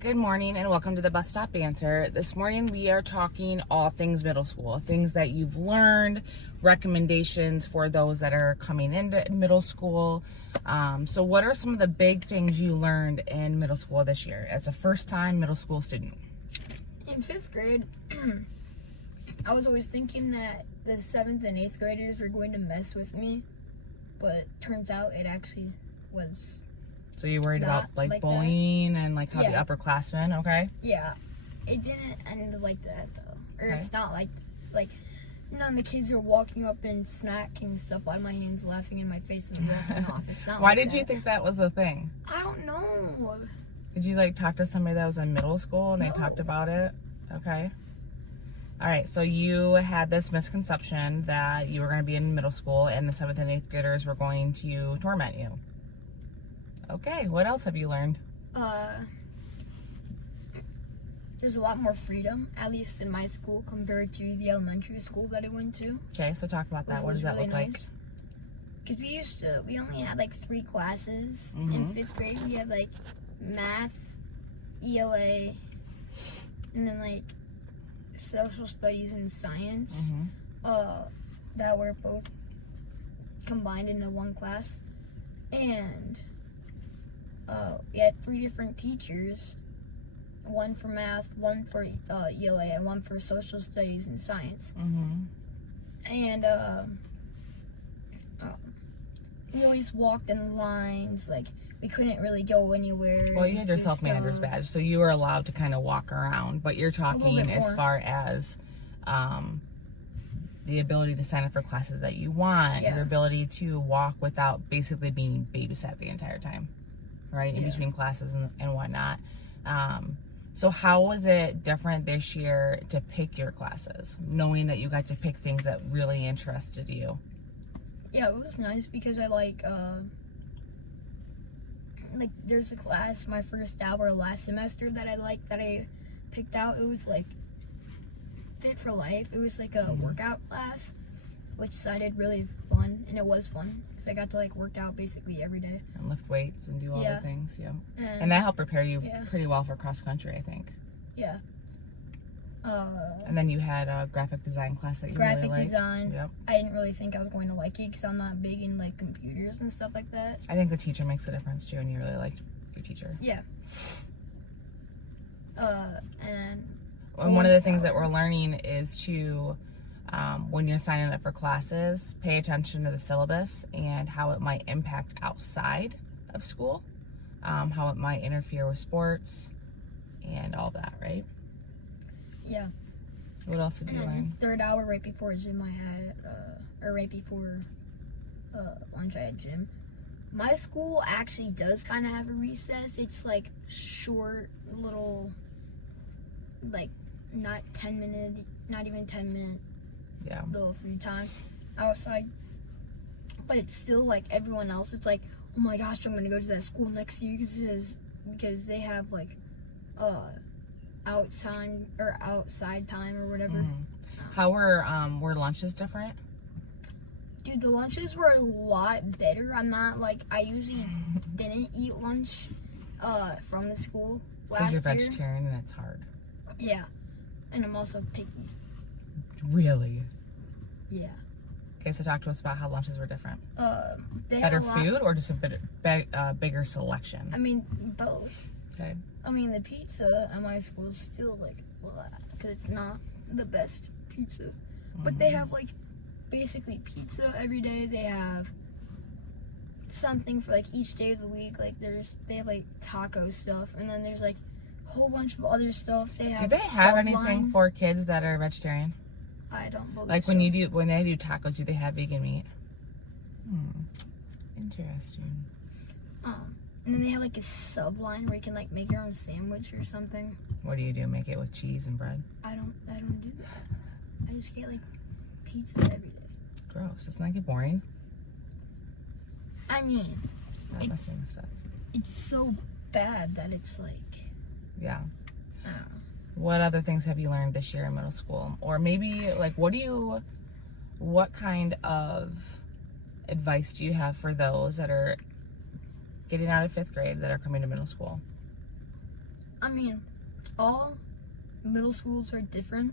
Good morning and welcome to the Bus Stop Banter. This morning we are talking all things middle school, things that you've learned, recommendations for those that are coming into middle school. So what are some of the big things you learned in middle school this year as a first-time middle school student? In 5th grade, I was always thinking that the 7th and 8th graders were going to mess with me, but turns out it actually was. So you're worried about like bullying and like how the upperclassmen, okay? Yeah, it didn't end like that though. Or it's not like none of the kids are walking up and smacking stuff out of my hands, laughing in my face and walking off. It's not. Why did you think that was a thing? I don't know. Did you like talk to somebody that was in middle school and they talked about it? Okay. All right, so you had this misconception that you were going to be in middle school and the 7th and 8th graders were going to torment you. Okay, what else have you learned? There's a lot more freedom, at least in my school, compared to the elementary school that I went to. Okay, so talk about that. What does that look like? Because we only had like 3 classes in 5th grade. We had like math, ELA, and then like social studies and science that were both combined into one class. And we had 3 different teachers, one for math, one for ELA, and one for social studies and science. And we always walked in lines, like we couldn't really go anywhere. Well, you had your self-manager's badge, so you were allowed to kind of walk around, but you're talking as far as the ability to sign up for classes that you want, your ability to walk without basically being babysat the entire time, right? In between classes and whatnot. So how was it different this year to pick your classes, knowing that you got to pick things that really interested you? Yeah, it was nice because I like there's a class my first hour last semester that I picked out. It was like Fit for Life. It was like a workout class, which sounded really fun, and it was fun because I got to like work out basically every day and lift weights and do all the things. And that helped prepare you pretty well for cross country, I think. And then you had a graphic design class that you really liked. Graphic design. I didn't really think I was going to like it because I'm not big in like computers and stuff like that. I think the teacher makes a difference too, and you really liked your teacher. And one of the things that we're learning is to, when you're signing up for classes, pay attention to the syllabus and how it might impact outside of school, how it might interfere with sports and all that, right? What else did you learn? 3rd hour, right before gym, I had, or right before lunch, I had gym. My school actually does kind of have a recess. It's like short, little, like not even 10 minute little free time outside. But it's still like everyone else. It's like, oh my gosh, I'm gonna go to that school next year because they have like outside time or whatever. How were lunches different? Dude, the lunches were a lot better. I usually didn't eat lunch from the school last year. Because you're vegetarian and it's hard. Yeah, and I'm also picky. Really? Yeah. Okay, so talk to us about how lunches were different. Better food or just a bigger selection? I mean, both. Okay. I mean, the pizza at my school is still like, because it's not the best pizza. But they have like basically pizza every day. They have something for like each day of the week. Like they have like taco stuff, and then there's like a whole bunch of other stuff. Do they have anything for kids that are vegetarian? I don't believe like so. when they do tacos, do they have vegan meat? Interesting. And then they have like a sub line where you can like make your own sandwich or something. What do you do? Make it with cheese and bread? I don't do that. I just get like pizza every day. Gross. Doesn't that get boring? I mean, stuff. It's so bad that it's like. Yeah. I don't know. What other things have you learned this year in middle school? Or maybe like what kind of advice do you have for those that are getting out of 5th grade that are coming to middle school? I mean, all middle schools are different,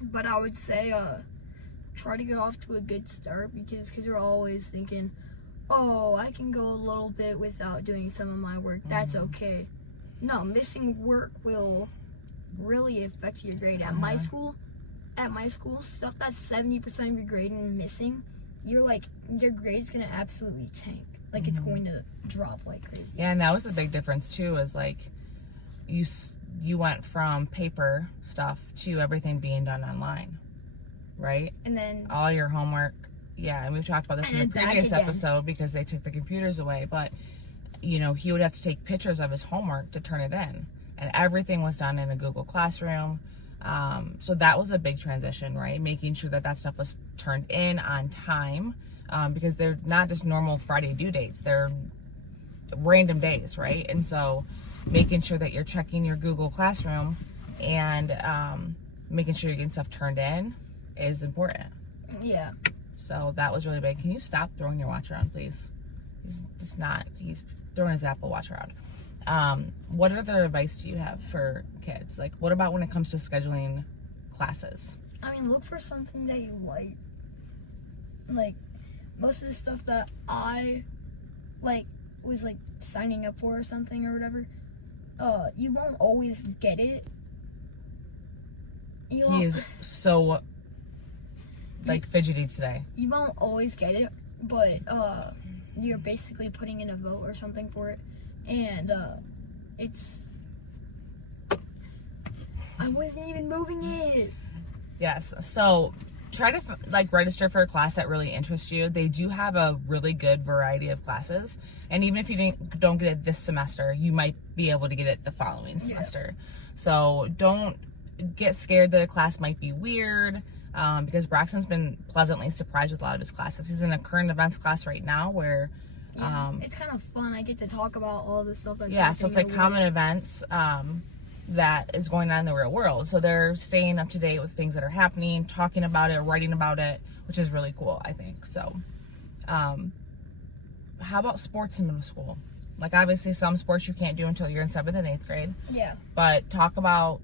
but I would say try to get off to a good start because you're always thinking, oh, I can go a little bit without doing some of my work. That's okay. No, missing work will really affect your grade. At my school, stuff that's 70% of your grade and missing, your grade's gonna absolutely tank. Like it's going to drop like crazy. Yeah, and that was the big difference too. Is like you went from paper stuff to everything being done online, right? And then all your homework. Yeah, and we've talked about this in the previous episode because they took the computers away. But you know, he would have to take pictures of his homework to turn it in, and everything was done in a Google Classroom. So that was a big transition, right? Making sure that stuff was turned in on time, because they're not just normal Friday due dates; they're random days, right? And so making sure that you're checking your Google Classroom and making sure you're getting stuff turned in is important. Yeah. So that was really big. Can you stop throwing your watch around, please? He's throwing his Apple Watch around. What other advice do you have for kids? Like, what about when it comes to scheduling classes? I mean, look for something that you like. Like, most of the stuff that I, was, signing up for or something or whatever, you won't always get it. He is so, fidgety today. You won't always get it, but, you're basically putting in a vote or something for it, and, I wasn't even moving it. Yes, so try to register for a class that really interests you. They do have a really good variety of classes, and even if you don't get it this semester, you might be able to get it the following semester. Yeah. So don't get scared that a class might be weird, because Braxton's been pleasantly surprised with a lot of his classes. He's in a current events class right now where it's kind of fun. I get to talk about all this stuff. So it's like common events that is going on in the real world. So they're staying up to date with things that are happening, talking about it, writing about it, which is really cool, I think. So how about sports in middle school? Like, obviously some sports you can't do until you're in 7th and 8th grade. Yeah. But talk about,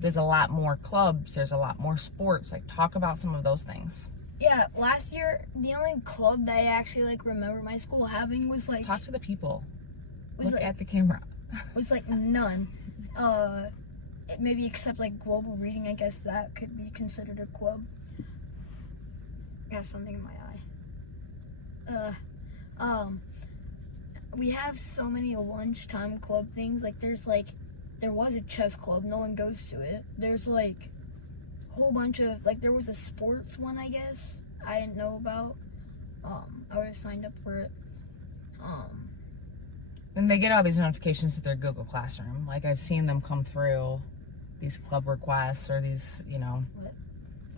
there's a lot more clubs, there's a lot more sports. Like, talk about some of those things. Yeah, last year, the only club that I actually, remember my school having was, Talk to the people. Look at the camera. Was, none. Maybe except, global reading, I guess that could be considered a club. I got something in my eye. We have so many lunchtime club things. There was a chess club. No one goes to it. There's, a whole bunch of, there was a sports one, I guess, I didn't know about. I would have signed up for it. And they get all these notifications to their Google Classroom. I've seen them come through, these club requests or these, What?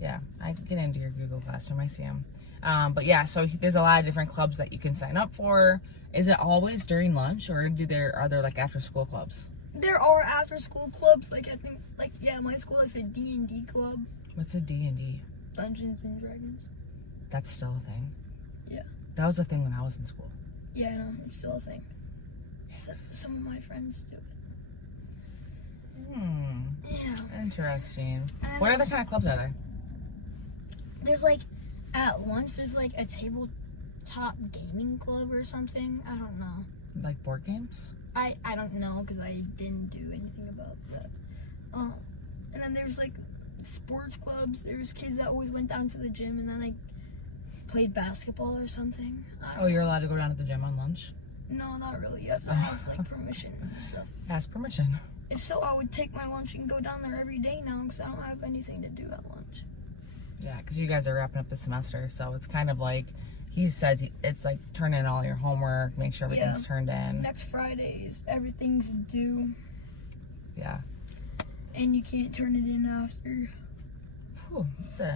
Yeah, I get into your Google Classroom, I see them. But yeah, so there's a lot of different clubs that you can sign up for. Is it always during lunch, or are there after school clubs? There are after school clubs. I think, my school has a D&D club. What's a D&D? Dungeons and Dragons. That's still a thing? Yeah. That was a thing when I was in school. Yeah, I know, it's still a thing. So, some of my friends do it. Yeah. Interesting. What other kind of clubs are there? There's at lunch, there's a tabletop gaming club or something. I don't know. Like board games? I don't know because I didn't do anything about that. And then there's sports clubs. There's kids that always went down to the gym and then played basketball or something. Oh, you're allowed to go down to the gym on lunch? No, not really. You have to have permission and stuff. Ask permission. If so, I would take my lunch and go down there every day now because I don't have anything to do at lunch. Yeah, because you guys are wrapping up the semester, so it's kind of he said, it's turn in all your homework, make sure everything's turned in. Next Fridays, everything's due. Yeah. And you can't turn it in after. Whew,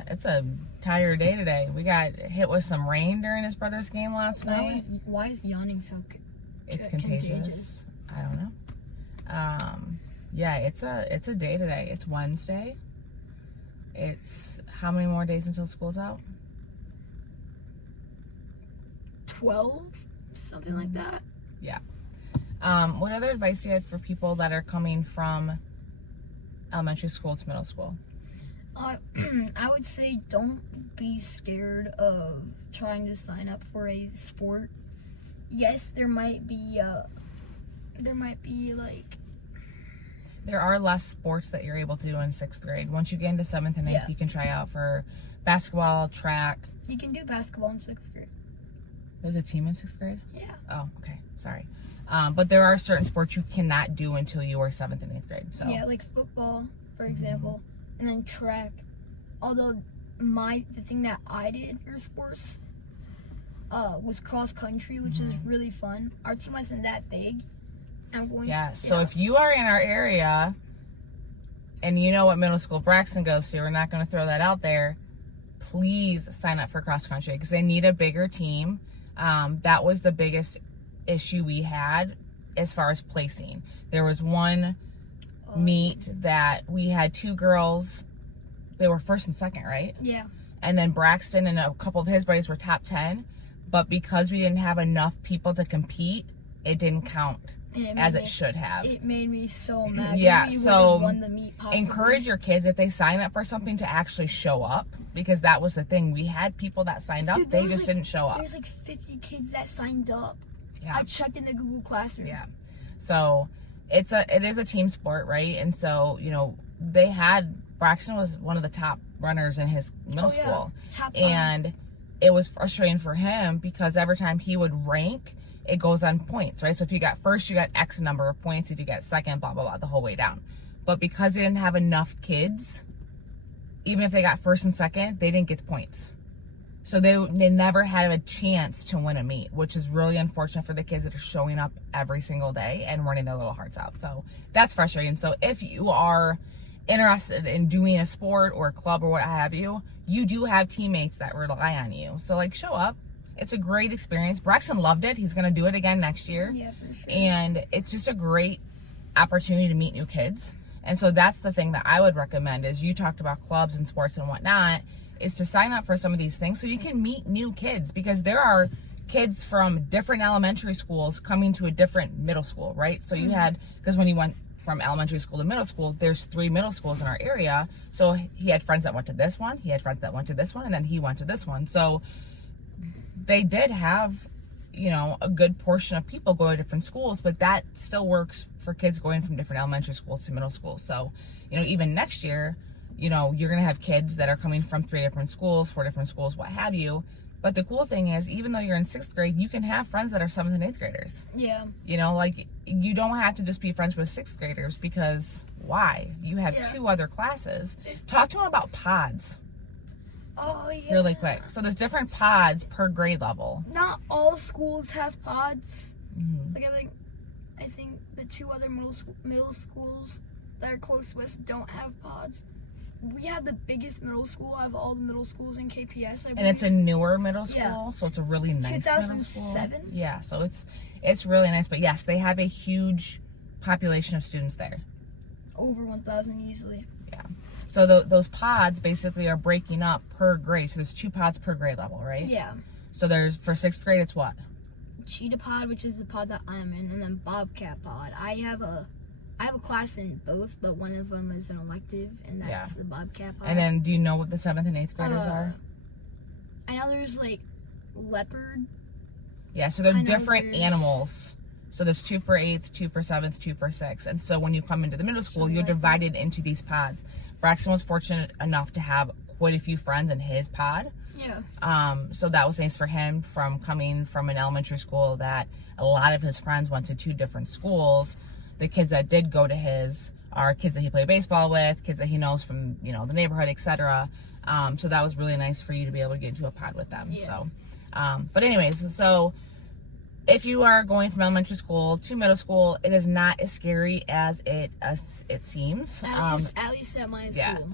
it's a tired day today. We got hit with some rain during his brother's game last night. Why is yawning so It's contagious. I don't know. Yeah, it's a day today. It's Wednesday. It's how many more days until school's out? 12, something like that. Yeah. What other advice do you have for people that are coming from elementary school to middle school? I would say don't be scared of trying to sign up for a sport. Yes, there might be like... There are less sports that you're able to do in 6th grade. Once you get into 7th and 8th, you can try out for basketball, track. You can do basketball in 6th grade. There's a team in 6th grade? Yeah. Oh, okay. Sorry. But there are certain sports you cannot do until you are 7th and 8th grade. So yeah, like football, for example, and then track. Although the thing that I did for sports was cross country, which is really fun. Our team wasn't that big. So if you are in our area and you know what middle school Braxton goes to, we're not going to throw that out there, please sign up for cross country because they need a bigger team. That was the biggest issue we had as far as placing. There was one meet that we had 2 girls, they were 1st and 2nd, right? Yeah. And then Braxton and a couple of his buddies were top 10, but because we didn't have enough people to compete, it didn't count as it should have. It made me so mad. Yeah, so won the meet possibly. Encourage your kids if they sign up for something to actually show up, because that was the thing. We had people that signed up, dude, they just didn't show up. There's like 50 kids that signed up. Yeah. I checked in the Google Classroom. Yeah. So it is a team sport, right? And so, you know, Braxton was one of the top runners in his middle school. Top and it was frustrating for him because every time he would rank, it goes on points, right? So if you got first, you got X number of points. If you got second, blah, blah, blah, the whole way down. But because they didn't have enough kids, even if they got first and second, they didn't get the points. So they never had a chance to win a meet, which is really unfortunate for the kids that are showing up every single day and running their little hearts out. So that's frustrating. So if you are interested in doing a sport or a club or what have you, you do have teammates that rely on you. So like show up. It's a great experience. Braxton loved it. He's going to do it again next year. Yeah, for sure. And it's just a great opportunity to meet new kids. And so that's the thing that I would recommend is you talked about clubs and sports and whatnot, is to sign up for some of these things so you can meet new kids, because there are kids from different elementary schools coming to a different middle school, right? So you had, because when you went from elementary school to middle school, there's 3 middle schools in our area. So he had friends that went to this one, he had friends that went to this one, and then he went to this one. So they did have, you know, a good portion of people go to different schools, but that still works for kids going from different elementary schools to middle school. So, you know, even next year, you know, you're going to have kids that are coming from 3 different schools, 4 different schools, what have you. But the cool thing is, even though you're in 6th grade, you can have friends that are 7th and 8th graders. Yeah. You know, like, you don't have to just be friends with 6th graders, because why? You have 2 other classes. Talk to them about pods. Oh, yeah. Really quick. So there's different pods per grade level. Not all schools have pods. Mm-hmm. Like I think the 2 other middle schools that are close to us don't have pods. We have the biggest middle school out of all the middle schools in KPS, I believe. And it's a newer middle school, so it's a really nice middle school. 2007? Yeah, so it's really nice. But yes, they have a huge population of students there. Over 1,000 easily. Yeah. So those pods basically are breaking up per grade. So there's 2 pods per grade level, right? Yeah. So there's, for 6th grade, it's what? Cheetah pod, which is the pod that I'm in, and then Bobcat pod. I have a class in both, but one of them is an elective, and that's the Bobcat pod. And then do you know what the 7th and 8th graders are? I know there's like leopard. Yeah, so they're different animals. So there's 2 for 8th, 2 for 7th, 2 for 6th. And so when you come into the middle school, you're divided into these pods. Braxton was fortunate enough to have quite a few friends in his pod. Yeah. So that was nice for him, from coming from an elementary school that a lot of his friends went to 2 different schools. The kids that did go to his are kids that he played baseball with, kids that he knows from, you know, the neighborhood, etc. So that was really nice for you to be able to get into a pod with them. Yeah. So, but anyways, so if you are going from elementary school to middle school, it is not as scary as it seems. At least at my school.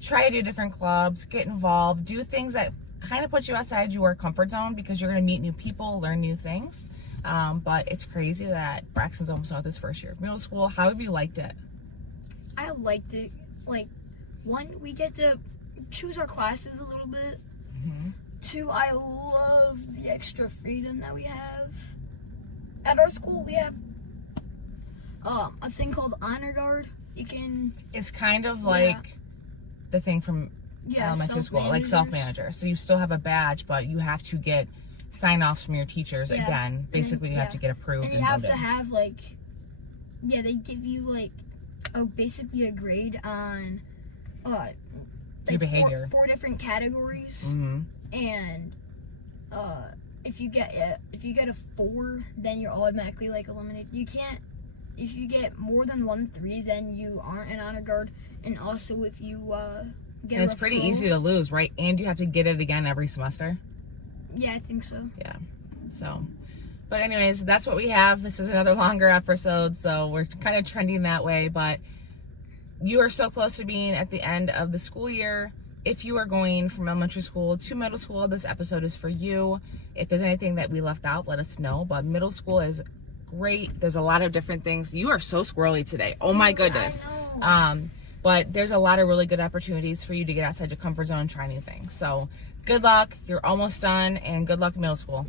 Try to do different clubs, get involved, do things that kind of put you outside your comfort zone, because you're going to meet new people, learn new things. But it's crazy that Braxton's almost out this first year of middle school. How have you liked it? I liked it. Like, 1, we get to choose our classes a little bit. 2, I love the extra freedom that we have. At our school, we have a thing called honor guard. You can. It's kind of like the thing from elementary school, like self-manager. So you still have a badge, but you have to get sign-offs from your teachers again. Basically, you have to get approved. And you have to have like, they give you like, basically a grade on, like your behavior. Four different categories, and if you get a 4, then you're automatically like eliminated. You can't. If you get more than 1 3, then you aren't an honor guard. And also, if you get and it's pretty easy to lose, right? And you have to get it again every semester. Yeah, I think so. Yeah. So, but anyways, that's what we have. This is another longer episode, so we're kind of trending that way. But you are so close to being at the end of the school year. If you are going from elementary school to middle school, this episode is for you. If there's anything that we left out, let us know. But middle school is great. There's a lot of different things. You are so squirrely today. Oh my goodness. But there's a lot of really good opportunities for you to get outside your comfort zone and try new things. So good luck. You're almost done, and good luck in middle school.